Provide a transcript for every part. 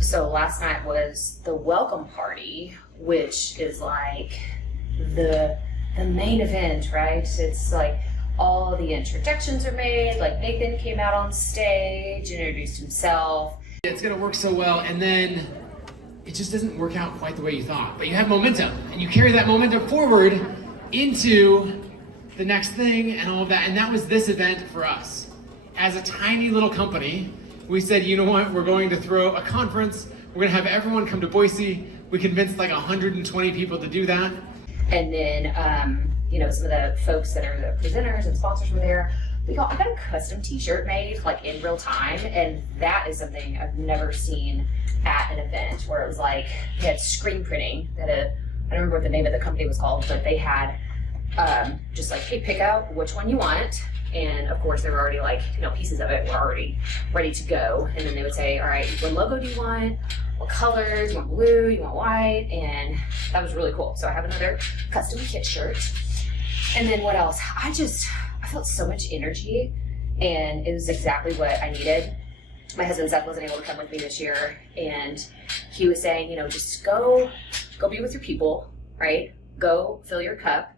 So last night was the welcome party, which is like the main event, right? It's like all the introductions are made, like Nathan came out on stage, introduced himself. It's gonna work so well, and then it just doesn't work out quite the way you thought. But you have momentum, and you carry that momentum forward into the next thing and all of that. And that was this event for us. As a tiny little company, we said, you know what, we're going to throw a conference. We're gonna have everyone come to Boise. We convinced like 120 people to do that. And then, some of the folks that are the presenters and sponsors were there. I got a custom t-shirt made like in real time, and that is something I've never seen at an event, where it was like, they had screen printing, I don't remember what the name of the company was called, but they had just like, hey, pick out which one you want. And of course, there were already like, pieces of it were already ready to go. And then they would say, all right, what logo do you want? What colors? You want blue? You want white? And that was really cool. So I have another custom kit shirt. And then what else? I felt so much energy, and it was exactly what I needed. My husband Seth wasn't able to come with me this year, and he was saying, just go be with your people, right? Go fill your cup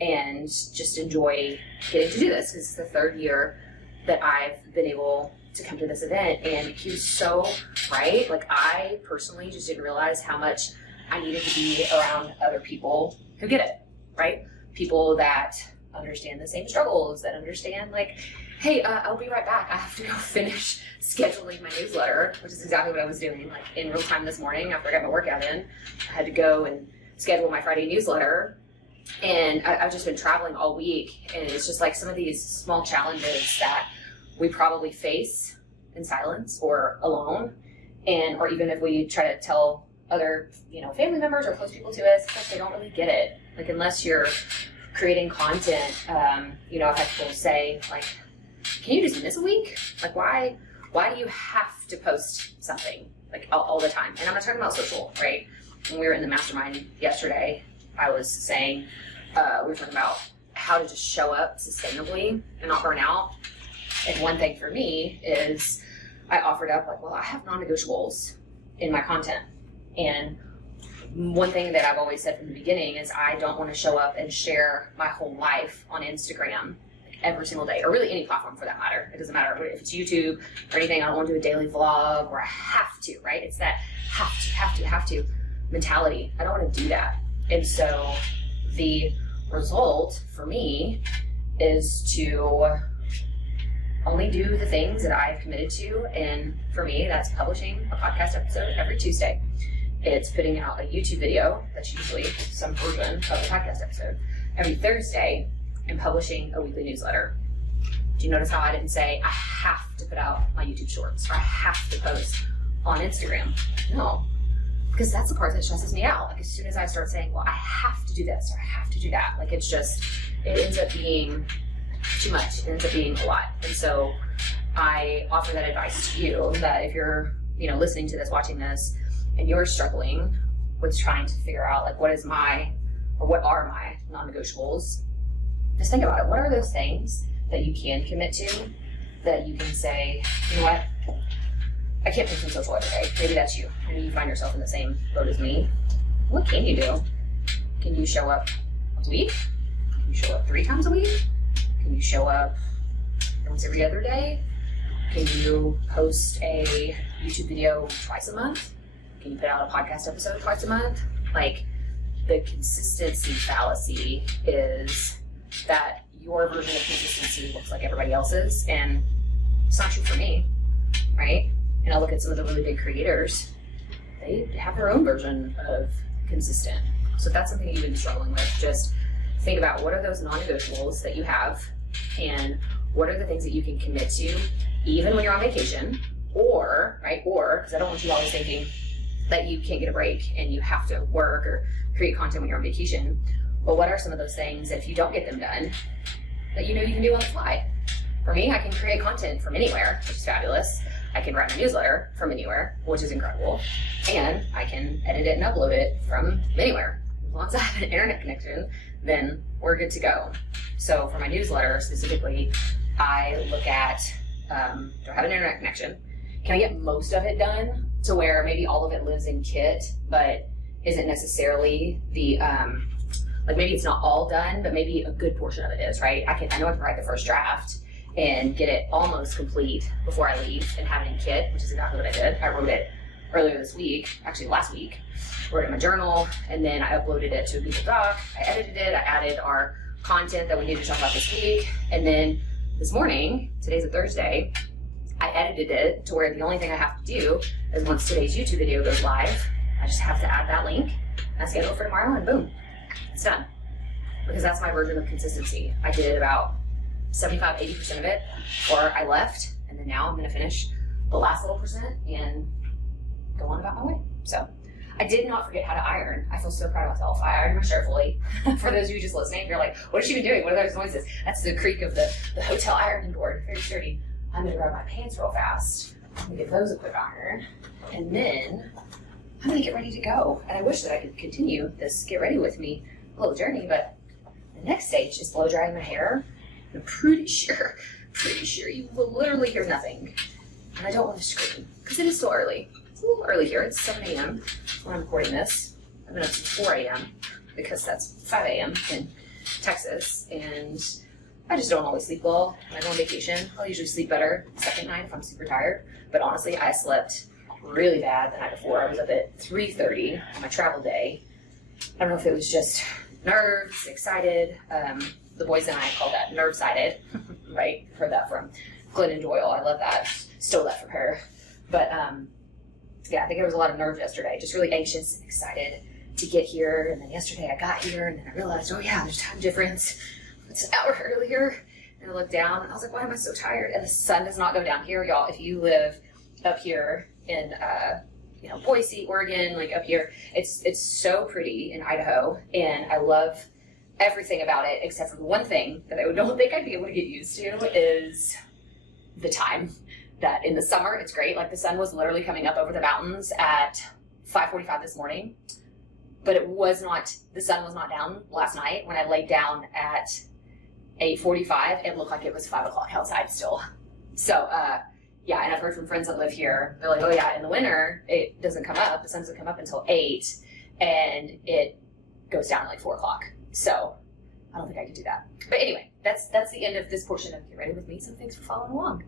and just enjoy getting to do this. This is the third year that I've been able to come to this event, and he was so right. Like, I personally just didn't realize how much I needed to be around other people who get it, right? People that understand the same struggles, that understand like, hey, I'll be right back. I have to go finish scheduling my newsletter, which is exactly what I was doing. Like, in real time this morning after I got my workout in, I had to go and schedule my Friday newsletter. And I've just been traveling all week, and it's just like some of these small challenges that we probably face in silence or alone, or even if we try to tell other, family members or close people to us, it's like they don't really get it. Like, unless you're creating content, I've had people say like, can you just miss a week? Like, why do you have to post something like all the time? And I'm not talking about social, right? When we were in the Mastermind yesterday, I was saying, we were talking about how to just show up sustainably and not burn out. And one thing for me is I offered up like, well, I have non-negotiables in my content. And one thing that I've always said from the beginning is I don't want to show up and share my whole life on Instagram like every single day, or really any platform for that matter. It doesn't matter if it's YouTube or anything. I don't want to do a daily vlog where I have to, right? It's that have to mentality. I don't want to do that. And so the result for me is to only do the things that I've committed to. And for me, that's publishing a podcast episode every Tuesday. It's putting out a YouTube video that's usually some version of a podcast episode every Thursday, and publishing a weekly newsletter. Do you notice how I didn't say I have to put out my YouTube shorts or I have to post on Instagram? No, because that's the part that stresses me out. Like, as soon as I start saying, well, I have to do this or I have to do that, like, it ends up being too much. It ends up being a lot. And so I offer that advice to you, that if you're, listening to this, watching this, and you're struggling with trying to figure out like, what are my non-negotiables, just think about it. What are those things that you can commit to, that you can say, you know what, I can't post on social every day. Maybe that's you. Maybe you find yourself in the same boat as me. What can you do? Can you show up once a week? Can you show up 3 times a week? Can you show up once every other day? Can you post a YouTube video twice a month? Can you put out a podcast episode twice a month? Like, the consistency fallacy is that your version of consistency looks like everybody else's, and it's not true for me, right? And I look at some of the really big creators, they have their own version of consistent. So if that's something you've been struggling with, just think about what are those non-negotiables that you have, and what are the things that you can commit to even when you're on vacation, or because I don't want you always thinking that you can't get a break and you have to work or create content when you're on vacation. But what are some of those things that if you don't get them done, that you can do on the fly? For me, I can create content from anywhere, which is fabulous. I can write my newsletter from anywhere, which is incredible. And I can edit it and upload it from anywhere. As long as I have an internet connection, then we're good to go. So for my newsletter specifically, I look at, do I have an internet connection? can I get most of it done to where maybe all of it lives in Kit, but isn't necessarily the, like maybe it's not all done, but maybe a good portion of it is, right? I know I can write the first draft and get it almost complete before I leave and have it in Kit, which is exactly what I did. I wrote it earlier this week, actually last week, wrote it in my journal, and then I uploaded it to a Google Doc. I edited it, I added our content that we needed to talk about this week, and then this morning, today's a Thursday, I edited it to where the only thing I have to do is once today's YouTube video goes live, I just have to add that link, and I schedule it for tomorrow, and boom, it's done. Because that's my version of consistency. I did about 75-80% of it, or I left, and then now I'm gonna finish the last little percent and go on about my way. So I did not forget how to iron. I feel so proud of myself. I ironed my shirt fully. For those of you just listening, you're like, what has she been doing? What are those noises? That's the creak of the hotel ironing board, very sturdy. I'm gonna grab my pants real fast. I'm gonna give those a quick iron. And then I'm gonna get ready to go. And I wish that I could continue this get ready with me little journey, but the next stage is blow drying my hair. I'm pretty sure you will literally hear nothing. And I don't want to scream, because it is still early. It's a little early here. It's 7 a.m. when I'm recording this. I've been up since 4 a.m. because that's 5 a.m. in Texas, and I just don't always sleep well when I go on vacation. I'll usually sleep better the second night if I'm super tired, but honestly, I slept really bad the night before. I was up at 3:30 on my travel day. I don't know if it was just nerves, excited. The boys and I call that nerve-sided, right? Heard that from Glennon Doyle. I love that. Stole that from her. But yeah, I think there was a lot of nerves yesterday. Just really anxious and excited to get here. And then yesterday I got here and then I realized, oh yeah, there's time difference. It's an hour earlier. And I looked down and I was like, why am I so tired? And the sun does not go down here, y'all. If you live up here in Boise, Oregon, like up here, it's so pretty in Idaho, and I love everything about it except for the one thing that I don't think I'd be able to get used to is the time. That in the summer it's great, like the sun was literally coming up over the mountains at 5:45 this morning, but the sun was not down last night. When I laid down at 8:45, it looked like it was 5 o'clock outside still. So yeah, and I've heard from friends that live here, they're like, oh yeah, in the winter, it doesn't come up, the sun doesn't come up until 8, and it goes down at like 4 o'clock. So I don't think I could do that. But anyway, that's the end of this portion of Get Ready With Me, so thanks for following along.